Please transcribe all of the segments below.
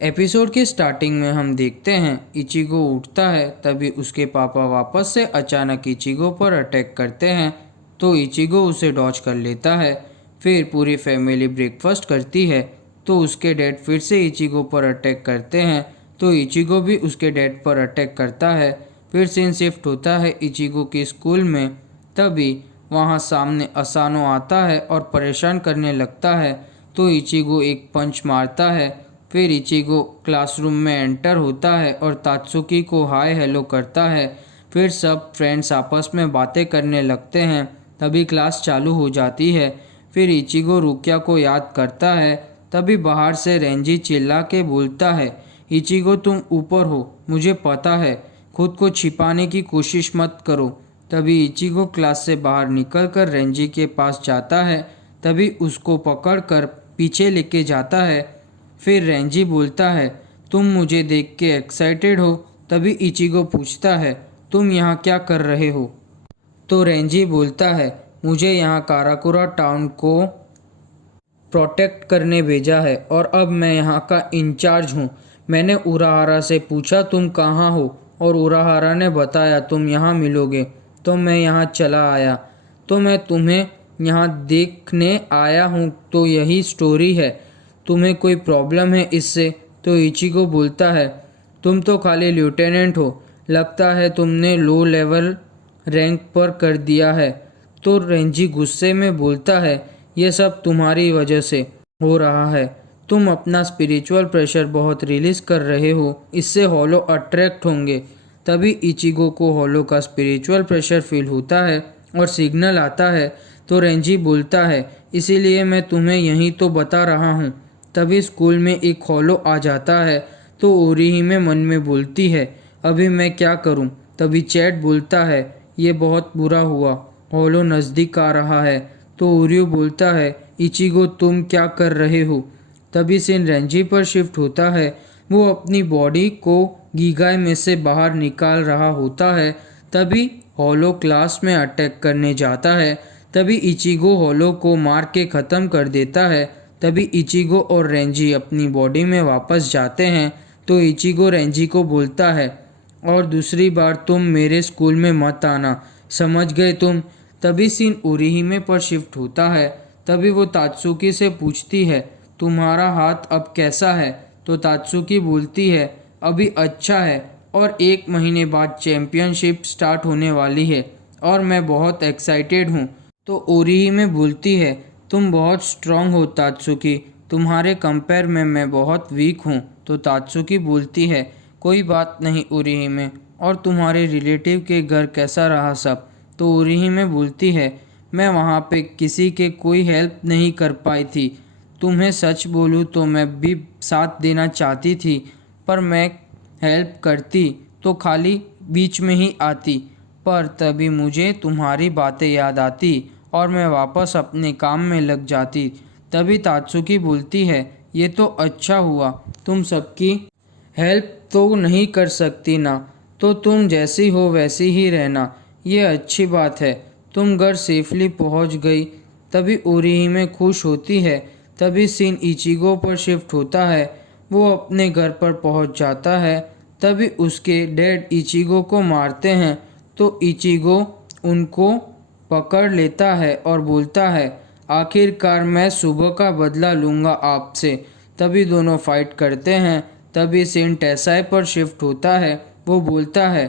Episode की starting में हम देखते हैं इचिगो उठता है, तभी उसके पापा वापस से अचानक इचिगो पर अटैक करते हैं तो इचिगो उसे डॉज कर लेता है। फिर पूरी फैमिली ब्रेकफास्ट करती है तो उसके डैड फिर से इचिगो पर अटैक करते हैं तो इचिगो भी उसके डैड पर अटैक करता है। फिर सीन शिफ्ट होता है इचिगो के स्कूल में। तभी वहाँ सामने असानो आता है और परेशान करने लगता है तो इचिगो एक पंच मारता है। फिर इचिगो क्लासरूम में एंटर होता है और तात्सुकी को हाय हेलो करता है। फिर सब फ्रेंड्स आपस में बातें करने लगते हैं। तभी क्लास चालू हो जाती है। फिर इचिगो रुकिया को याद करता है। तभी बाहर से रेंजी चिल्ला के बोलता है, इचिगो तुम ऊपर हो, मुझे पता है, खुद को छिपाने की कोशिश मत करो। तभी इचिगो क्लास से बाहर निकलकर रेंजी के पास जाता है। तभी उसको पकड़कर पीछे लेके जाता है। फिर रेंजी बोलता है, तुम मुझे देख के एक्साइटेड हो। तभी इचिगो पूछता है, तुम यहाँ क्या कर रहे हो? तो रेंजी बोलता है, मुझे यहाँ काराकुरा टाउन को प्रोटेक्ट करने भेजा है और अब मैं यहाँ का इंचार्ज हूँ। मैंने उराहारा से पूछा तुम कहाँ हो और उराहारा ने बताया तुम यहाँ मिलोगे, तो मैं यहाँ चला आया। तो मैं तुम्हें यहाँ देखने आया हूँ, तो यही स्टोरी है। तुम्हें कोई प्रॉब्लम है इससे? तो इचिगो बोलता है, तुम तो खाली लेफ्टिनेंट हो, लगता है तुमने लो लेवल रैंक पर कर दिया है। तो रेंजी गुस्से में बोलता है, ये सब तुम्हारी वजह से हो रहा है। तुम अपना स्पिरिचुअल प्रेशर बहुत रिलीज कर रहे हो, इससे हॉलो अट्रैक्ट होंगे। तभी इचिगो को हॉलो का स्पिरिचुअल प्रेशर फील होता है और सिग्नल आता है। तो रेंजी बोलता है, इसीलिए मैं तुम्हें यही तो बता रहा हूँ। तभी स्कूल में एक हॉलो आ जाता है तो ओरिहिमे मन में बोलती है, अभी मैं क्या करूँ? तभी चैट बोलता है, ये बहुत बुरा हुआ, हॉलो नज़दीक आ रहा है। तो ओरियो बोलता है, इचिगो तुम क्या कर रहे हो? तभी सीन रेंजी पर शिफ्ट होता है। वो अपनी बॉडी को गीगाई में से बाहर निकाल रहा होता है। तभी हॉलो क्लास में अटैक करने जाता है। तभी इचिगो हॉलो को मार के ख़त्म कर देता है। तभी इचिगो और रेंजी अपनी बॉडी में वापस जाते हैं। तो इचिगो रेंजी को बोलता है, और दूसरी बार तुम मेरे स्कूल में मत आना, समझ गए तुम? तभी सीन ओरिहिमे पर शिफ्ट होता है। तभी वो तात्सुकी से पूछती है, तुम्हारा हाथ अब कैसा है? तो तात्सुकी बोलती है, अभी अच्छा है और 1 महीने बाद चैम्पियनशिप स्टार्ट होने वाली है और मैं बहुत एक्साइटेड हूँ। तो ओरिहिमे बोलती है, तुम बहुत स्ट्रांग हो तात्सुकी, तुम्हारे कंपेयर में मैं बहुत वीक हूँ। तो तात्सुकी बोलती है, कोई बात नहीं ओरिहिमे, और तुम्हारे रिलेटिव के घर कैसा रहा सब? तो ओरिहिमे बोलती है, मैं वहाँ पे किसी के कोई हेल्प नहीं कर पाई थी। तुम्हें सच बोलूँ तो मैं भी साथ देना चाहती थी, पर मैं हेल्प करती तो खाली बीच में ही आती। पर तभी मुझे तुम्हारी बातें याद आती और मैं वापस अपने काम में लग जाती। तभी तात्सुकी बोलती है, ये तो अच्छा हुआ, तुम सबकी हेल्प तो नहीं कर सकती ना, तो तुम जैसी हो वैसी ही रहना, ये अच्छी बात है। तुम घर सेफली पहुंच गई। तभी ओरिहिमे खुश होती है। तभी सीन इचिगो पर शिफ्ट होता है। वो अपने घर पर पहुंच जाता है। तभी उसके डैड इचिगो को मारते हैं तो इचिगो उनको पकड़ लेता है और बोलता है, आखिरकार मैं सुबह का बदला लूँगा आपसे। तभी दोनों फाइट करते हैं। तभी सीन टेसाई पर शिफ्ट होता है। वो बोलता है,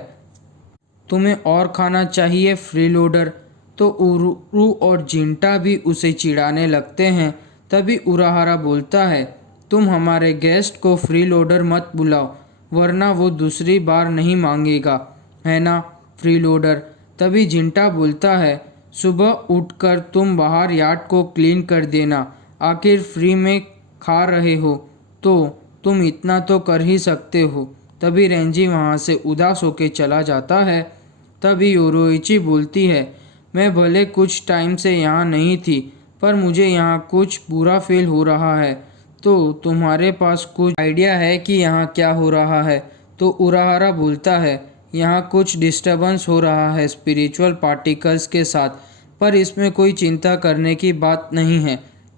तुम्हें और खाना चाहिए फ्रीलोडर? तो उरू और जिंटा भी उसे चिढ़ाने लगते हैं। तभी उराहारा बोलता है, तुम हमारे गेस्ट को फ्रीलोडर मत बुलाओ, वरना वो दूसरी बार नहीं मांगेगा, है ना फ्रीलोडर? तभी जिंटा बोलता है, सुबह उठकर तुम बाहर यार्ड को क्लीन कर देना, आखिर फ्री में खा रहे हो तो तुम इतना तो कर ही सकते हो। तभी रेंजी वहाँ से उदास होकर चला जाता है। तभी योरोइची बोलती है, मैं भले कुछ टाइम से यहाँ नहीं थी, पर मुझे यहाँ कुछ बुरा फील हो रहा है। तो तुम्हारे पास कुछ आइडिया है कि यहाँ क्या हो रहा है? तो उराहारा बोलता है, यहाँ कुछ डिस्टर्बेंस हो रहा है स्पिरिचुअल पार्टिकल्स के साथ, पर इसमें कोई चिंता करने की बात नहीं है।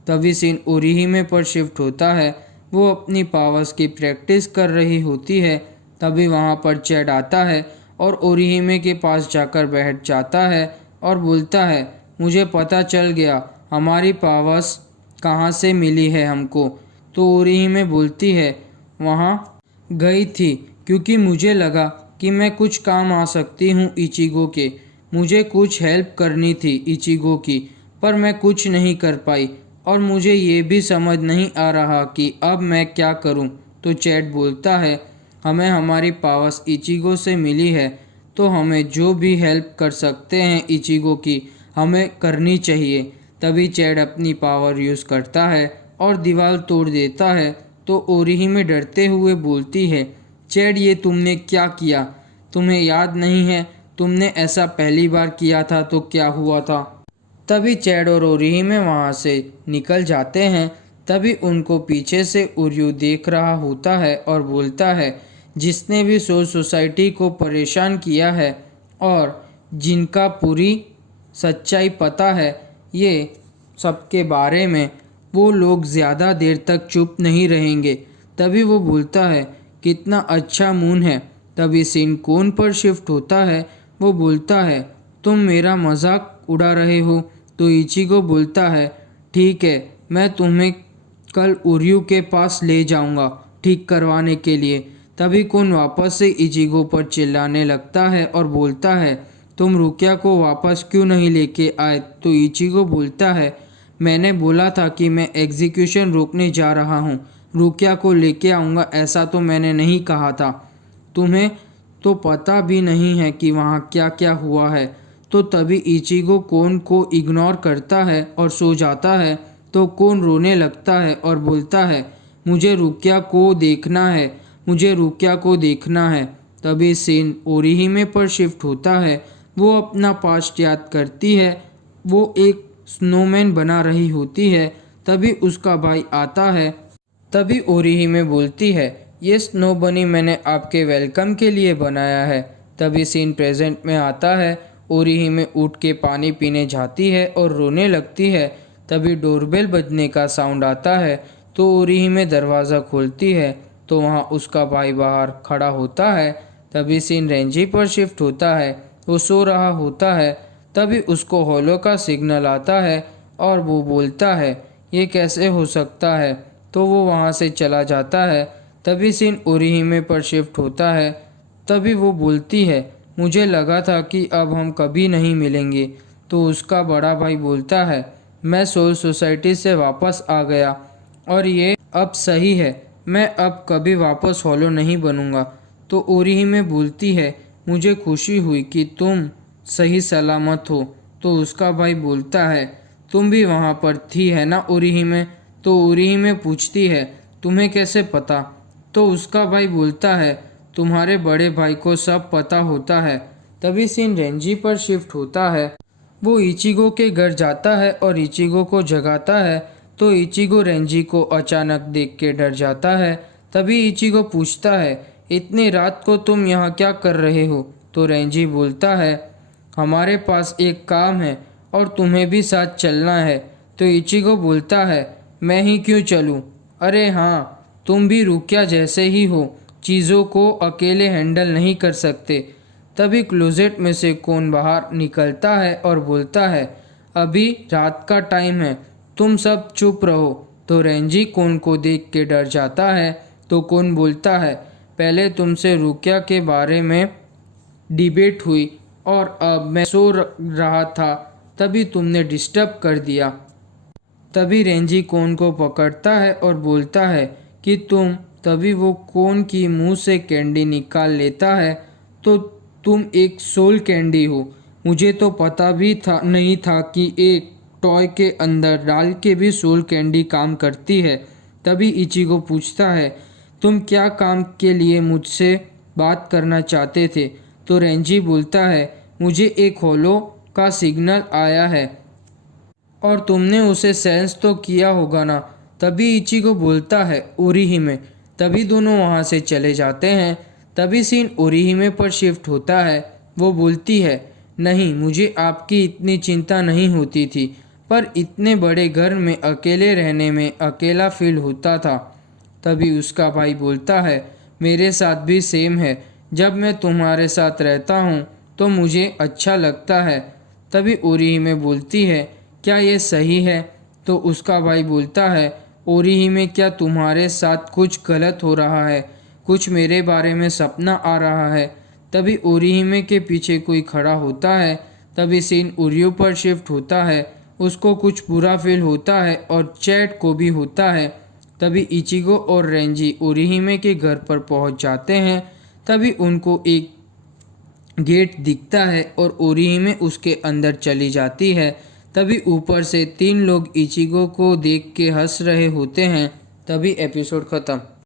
तभी सीन ओरिहिमे पर शिफ्ट होता है। वो अपनी पावर्स की प्रैक्टिस कर रही होती है। तभी वहाँ पर चैड आता है और ओरिहिमे के पास जाकर बैठ जाता है और बोलता है, मुझे पता चल गया हमारी पावर्स कहाँ से मिली है हमको। तो ओरिहिमे बोलती है, वहाँ गई थी क्योंकि मुझे लगा कि मैं कुछ काम आ सकती हूँ इचिगो के। मुझे कुछ हेल्प करनी थी इचिगो की, पर मैं कुछ नहीं कर पाई और मुझे ये भी समझ नहीं आ रहा कि अब मैं क्या करूँ। तो चैड बोलता है, हमें हमारी पावर्स इचिगो से मिली है तो हमें जो भी हेल्प कर सकते हैं इचिगो की हमें करनी चाहिए। तभी चैड अपनी पावर यूज़ करता है और दीवार तोड़ देता है। तो ओरिहिमे डरते हुए बोलती है, चैड ये तुमने क्या किया? तुम्हें याद नहीं है तुमने ऐसा पहली बार किया था तो क्या हुआ था? तभी चैड और ओरिहिमे वहाँ से निकल जाते हैं। तभी उनको पीछे से उर्यू देख रहा होता है और बोलता है, जिसने भी सोल सोसाइटी को परेशान किया है और जिनका पूरी सच्चाई पता है ये सबके बारे में, वो लोग ज़्यादा देर तक चुप नहीं रहेंगे। तभी वो बोलता है, कितना अच्छा मून है। तभी सीन कोन पर शिफ्ट होता है। वो बोलता है, तुम मेरा मजाक उड़ा रहे हो? तो इचिगो बोलता है, ठीक है, मैं तुम्हें कल उर्यू के पास ले जाऊंगा ठीक करवाने के लिए। तभी कोन वापस से इचिगो पर चिल्लाने लगता है और बोलता है, तुम रुकिया को वापस क्यों नहीं लेके आए? तो इचिगो बोलता है, मैंने बोला था कि मैं एग्जीक्यूशन रोकने जा रहा हूँ, रुकिया को लेके आऊँगा ऐसा तो मैंने नहीं कहा था। तुम्हें तो पता भी नहीं है कि वहाँ क्या क्या हुआ है। तो तभी इचिगो कोन को इग्नोर करता है और सो जाता है। तो कोन रोने लगता है और बोलता है, मुझे रुकिया को देखना है, मुझे रुकिया को देखना है। तभी सीन ओरिहिमे पर शिफ्ट होता है। वो अपना पास्ट याद करती है। वो एक स्नोमैन बना रही होती है। तभी उसका भाई आता है। तभी ओरिहिमे बोलती है, ये स्नो बनी मैंने आपके वेलकम के लिए बनाया है। तभी सीन प्रेजेंट में आता है। ओरिहिमे उठ के पानी पीने जाती है और रोने लगती है। तभी डोरबेल बजने का साउंड आता है। तो ओरिहिमे दरवाज़ा खोलती है तो वहाँ उसका भाई बाहर खड़ा होता है। तभी सीन रेंजी पर शिफ्ट होता है। वो सो रहा होता है। तभी उसको होलो का सिग्नल आता है और वो बोलता है, ये कैसे हो सकता है? तो वो वहाँ से चला जाता है। तभी सीन ओरिहिमे पर शिफ्ट होता है। तभी वो बोलती है, मुझे लगा था कि अब हम कभी नहीं मिलेंगे। तो उसका बड़ा भाई बोलता है, मैं सोल सोसाइटी से वापस आ गया और ये अब सही है, मैं अब कभी वापस होलो नहीं बनूंगा। तो ओरिहिमे बोलती है, मुझे खुशी हुई कि तुम सही सलामत हो। तो उसका भाई बोलता है, तुम भी वहाँ पर थी है ना ओरिहिमे? तो ओरिहिमे पूछती है, तुम्हें कैसे पता? तो उसका भाई बोलता है, तुम्हारे बड़े भाई को सब पता होता है। तभी सीन रेंजी पर शिफ्ट होता है। वो इचिगो के घर जाता है और इचिगो को जगाता है। तो इचिगो रेंजी को अचानक देख के डर जाता है। तभी इचिगो पूछता है, इतनी रात को तुम यहाँ क्या कर रहे हो? तो रेंजी बोलता है, हमारे पास एक काम है और तुम्हें भी साथ चलना है। तो इचिगो बोलता है, मैं ही क्यों चलूँ? अरे हाँ, तुम भी रुकिया जैसे ही हो, चीज़ों को अकेले हैंडल नहीं कर सकते। तभी क्लोजेट में से कोन बाहर निकलता है और बोलता है, अभी रात का टाइम है, तुम सब चुप रहो। तो रेंजी कोन को देख के डर जाता है। तो कोन बोलता है, पहले तुमसे रुकिया के बारे में डिबेट हुई और अब मैं सो रहा था तभी तुमने डिस्टर्ब कर दिया। तभी रेंजी कोन को पकड़ता है और बोलता है कि तुम। तभी वो कोन की मुंह से कैंडी निकाल लेता है। तो तुम एक सोल कैंडी हो, मुझे तो पता भी था नहीं था कि एक टॉय के अंदर डाल के भी सोल कैंडी काम करती है। तभी इचिगो पूछता है, तुम क्या काम के लिए मुझसे बात करना चाहते थे? तो रेंजी बोलता है, मुझे एक होलो का सिग्नल आया है और तुमने उसे सेंस तो किया होगा ना? तभी इचिगो बोलता है, ओरिहिमे। तभी दोनों वहाँ से चले जाते हैं। तभी सीन ओरिहिमे पर शिफ्ट होता है। वो बोलती है, नहीं, मुझे आपकी इतनी चिंता नहीं होती थी, पर इतने बड़े घर में अकेले रहने में अकेला फील होता था। तभी उसका भाई बोलता है, मेरे साथ भी सेम है, जब मैं तुम्हारे साथ रहता हूँ तो मुझे अच्छा लगता है। तभी ओरिहिमे बोलती है, क्या ये सही है? तो उसका भाई बोलता है, ओरिहिमे, क्या तुम्हारे साथ कुछ गलत हो रहा है? कुछ मेरे बारे में सपना आ रहा है। तभी ओरिहिमे के पीछे कोई खड़ा होता है। तभी सीन उरियो पर शिफ्ट होता है। उसको कुछ बुरा फील होता है और चैट को भी होता है। तभी इचिगो और रेंजी ओरिहिमे के घर पर पहुंच जाते हैं। तभी उनको एक गेट दिखता है और ओरिहिमे उसके अंदर चली जाती है। तभी ऊपर से 3 लोग इचिगो को देख के हंस रहे होते हैं। तभी एपिसोड खत्म।